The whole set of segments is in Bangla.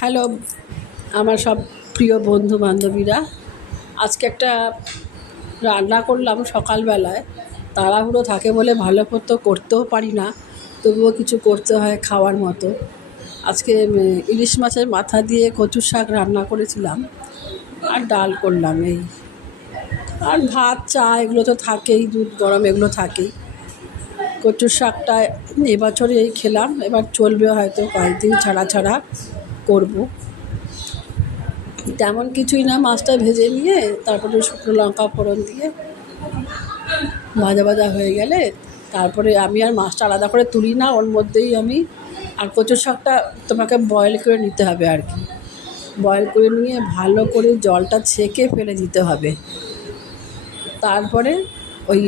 হ্যালো আমার সব প্রিয় বন্ধু বান্ধবীরা, আজকে একটা রান্না করলাম সকালবেলায়। তাড়াহুড়ো থাকে বলে ভালো মতো করতেও পারি না, তবুও কিছু করতে হয় খাওয়ার মতো। আজকে ইলিশ মাছের মাথা দিয়ে কচুর শাক রান্না করেছিলাম আর ডাল করলাম, এই আর ভাত চা এগুলো তো থাকেই, দুধ গরম এগুলো থাকেই। কচুর শাকটা এবছরই এই খেলাম, এবার চলবে হয়তো কয়েকদিন ছাড়া ছাড়া করব। তেমন কিছুই না, মাছটা ভেজে নিয়ে তারপরে শুকনো লঙ্কা ফোড়ন দিয়ে ভাজা ভাজা হয়ে গেলে তারপরে আমি আর মাছটা আলাদা করে তুলি না, ওর মধ্যেই আমি আর কচুর শাকটা তোমাকে বয়েল করে নিতে হবে আর কি। বয়েল করে নিয়ে ভালো করে জলটা ছেঁকে ফেলে দিতে হবে। তারপরে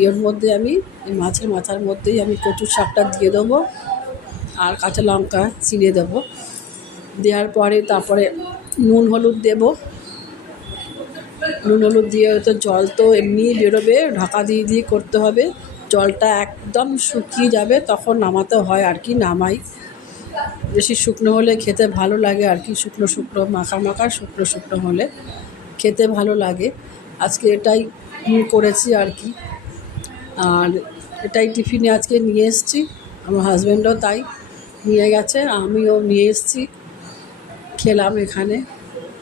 ওর মধ্যে আমি এই মাছের মাথার মধ্যেই আমি কচুর শাকটা দিয়ে দেবো আর কাঁচা লঙ্কা চিড়ে দেবো। দেওয়ার পরে তারপরে নুন হলুদ দেবো। নুন হলুদ দিয়ে তো জল তো এমনি বেরোবে, ঢাকা দিয়ে দিয়ে করতে হবে। জলটা একদম শুকিয়ে যাবে তখন নামাতে হয় আর কি। নামাই বেশি শুকনো হলে খেতে ভালো লাগে আর কি, শুকনো শুকনো মাখা মাখা শুকনো শুকনো হলে খেতে ভালো লাগে। আজকে এটাই করেছি আর কি। আর এটাই টিফিনে আজকে নিয়ে এসেছি, আমার হাজব্যান্ডও তাই নিয়ে গেছে, আমিও নিয়ে এসেছি, খেলাম এখানে।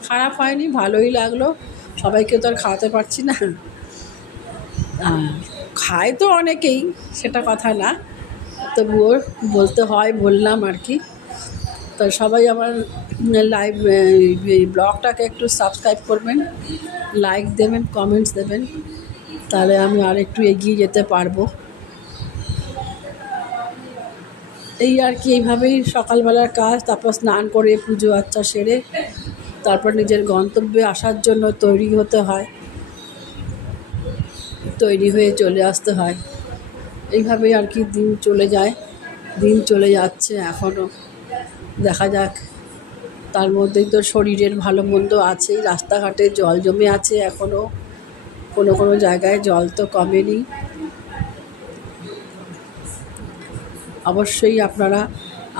খারাপ হয়নি, ভালোই লাগলো। সবাইকে তো আর খাওয়াতে পারছি না, খায় তো অনেকেই, সেটা কথা না, তবুও বলতে হয়, বললাম আর কি। তো সবাই আমার লাইভ ব্লগটাকে একটু সাবস্ক্রাইব করবেন, লাইক দেবেন, কমেন্টস দেবেন, তাহলে আমি আর একটু এগিয়ে যেতে পারবো। এই আর কি, এইভাবেই সকালবেলার কাজ। তারপর স্নান করে পুজো আচ্চা সেরে তারপর নিজের গন্তব্যে আসার জন্য তৈরি হতে হয়, তৈরি হয়ে চলে আসতে হয়। এইভাবেই আর কি দিন চলে যায়, দিন চলে যাচ্ছে এখনও। দেখা যাক, তার মধ্যেই তো শরীরের ভালো মন্দ আছেই। রাস্তাঘাটে জল জমে আছে এখনও, কোনো কোনো জায়গায় জল তো কমেনি। অবশ্যই আপনারা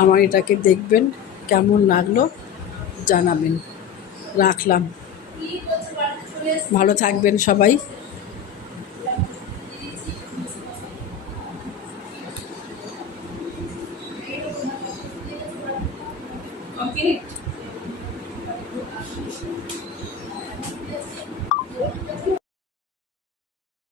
আমার এটাকে দেখবেন, কেমন লাগলো জানাবেন। রাখলাম, ভালো থাকবেন সবাই। Okay.